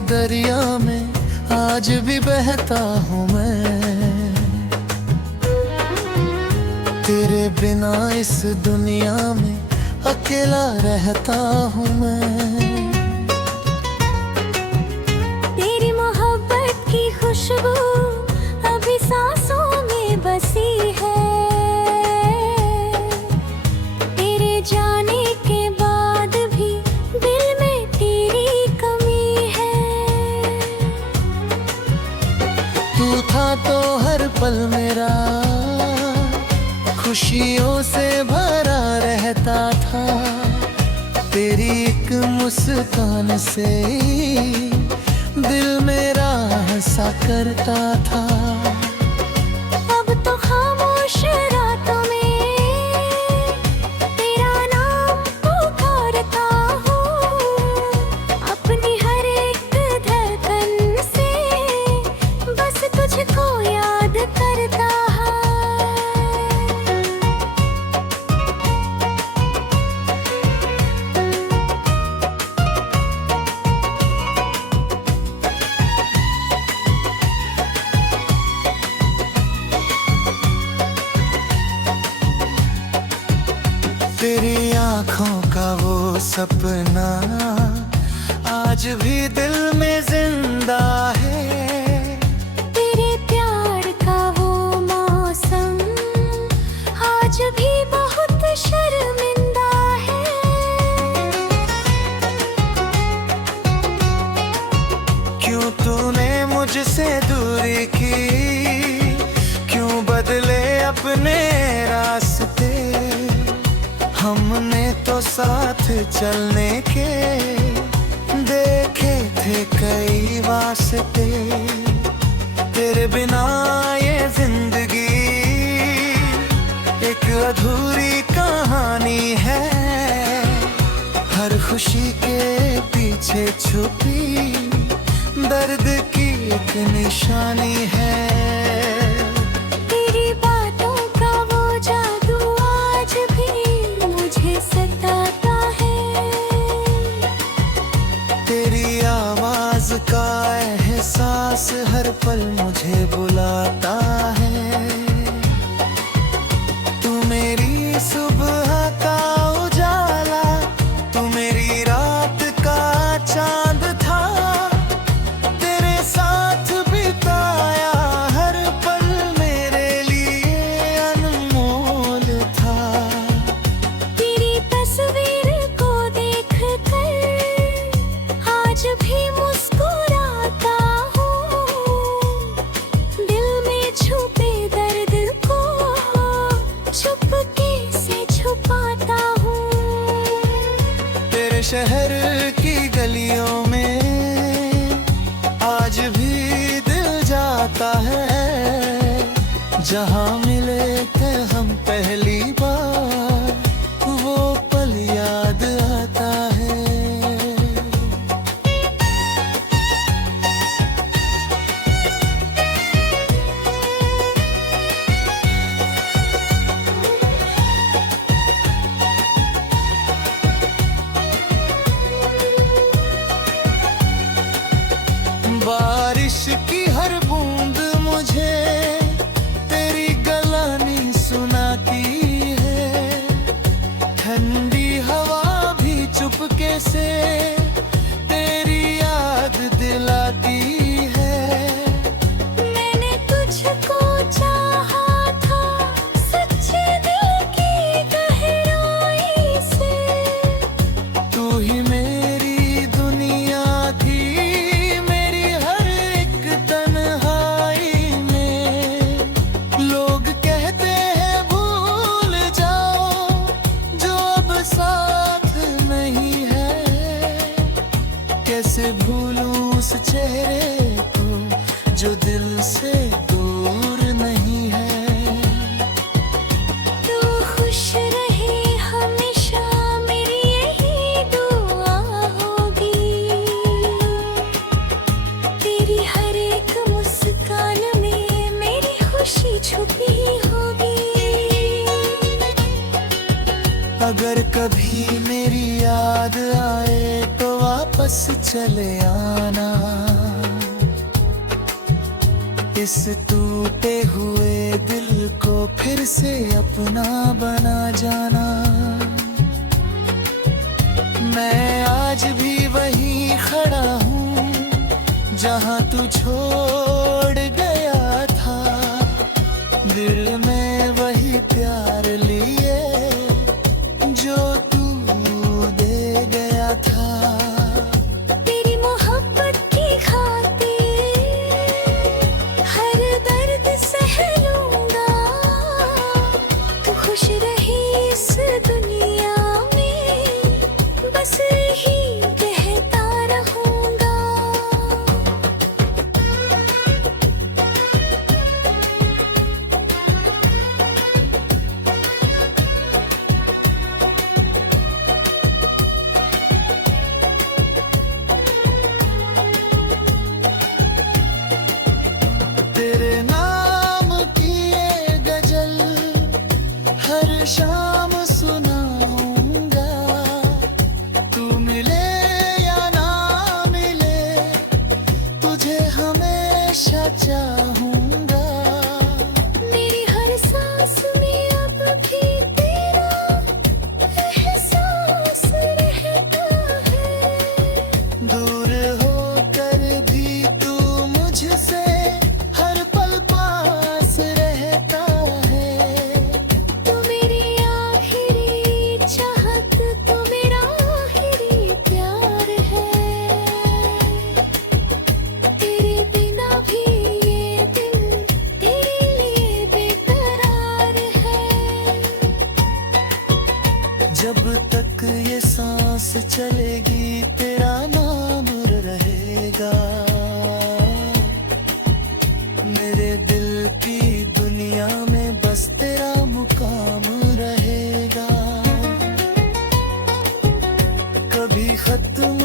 दरिया में आज भी बहता हूँ मैं। तेरे बिना इस दुनिया में अकेला रहता हूँ मैं। तेरी मोहब्बत की खुशबू अभी सांसों में बसी है। तेरे जाने के बाद भी दिल में तेरी कमी है। तू था तो हर पल मेरा खुशियों से भरा रहता था। तेरी एक मुस्कान से दिल मेरा हंसा करता था। अब तो खामोश रातों में तेरा नाम पुकारता हूँ। अपनी हर एक धड़कन से बस तुझको याद करता है। तेरी आँखों का वो सपना आज भी दिल में जिंदा है। तेरे प्यार का वो मौसम आज भी बहुत शर्मिंदा है। क्यों तूने मुझसे दूरी की, क्यों बदले अपने रास्ते। हमने तो साथ चलने के देखे थे कई वास्ते। तेरे बिना ये जिंदगी एक अधूरी कहानी है। हर खुशी के पीछे छुपी दर्द की एक निशानी है। तेरी बातों का वो जादू आज भी मुझे सताता है। तेरी आवाज का एहसास हर पल मुझे बुलाता है। तू मेरी सुबह का उजाला, तू मेरी रात का चांद था। तेरे साथ बिताया हर पल मेरे लिए अनमोल था। तेरी तस्वीर को देख कर आज भी मुस्कुराता हूँ। दिल में छुपे दर्द को चुपके से छुपाता हूँ। तेरे शहर की गलियों में आज भी दिल जाता है। जहाँ मिले थे हम पहली बार वो पल याद आता है। बारिश की हर बूंद मुझे तेरी गलानी सुनाती है। ठंडी हवा भी चुपके से तेरी याद दिलाती है। मैंने तुझको चाहा था सच्चे दिल की गहराई से। तू ही मेरी दुनिया थी, मेरी हर एक तन्हाई में। लोग कहते हैं भूल जाओ जो अब साथ नहीं है। कैसे भूलूं उस चेहरे को जो दिल से दूर नहीं है। तू खुश रहे हमेशा मेरी यही दुआ होगी। तेरी हर एक मुस्कान में मेरी खुशी छुपी होगी। अगर कभी मेरी याद आए तो वापस चले आना, इस टूटे हुए दिल को फिर से अपना बना जाना। मैं आज भी वहीं खड़ा हूँ जहाँ तू छोड़ गया था, दिल में वही प्यार लिए जो तू दे गया था। तेरी मोहब्बत की खातिर हर दर्द सह लूंगा, तू खुश रही इस दुनिया में बस यही कहता रहूंगा। तेरे नाम की ये गजल हर शाम सुनाऊंगा, तू मिले या ना मिले तुझे हमेशा चाहूंगा। मेरी हर सांस में अब भी तेरा एहसास रहता है, दूर होकर भी तू मुझसे हर पल पास रहता है। तू मेरी आखिरी चाहत, तू मेरा आखिरी प्यार है, तेरे बिना भी ये दिल तेरे लिए बेकरार है। जब तक ये सांस चलेगी तेरा नाम रहेगा, मेरे दिल की दुनिया में बस तेरा मुकाम रहेगा। कभी खत्म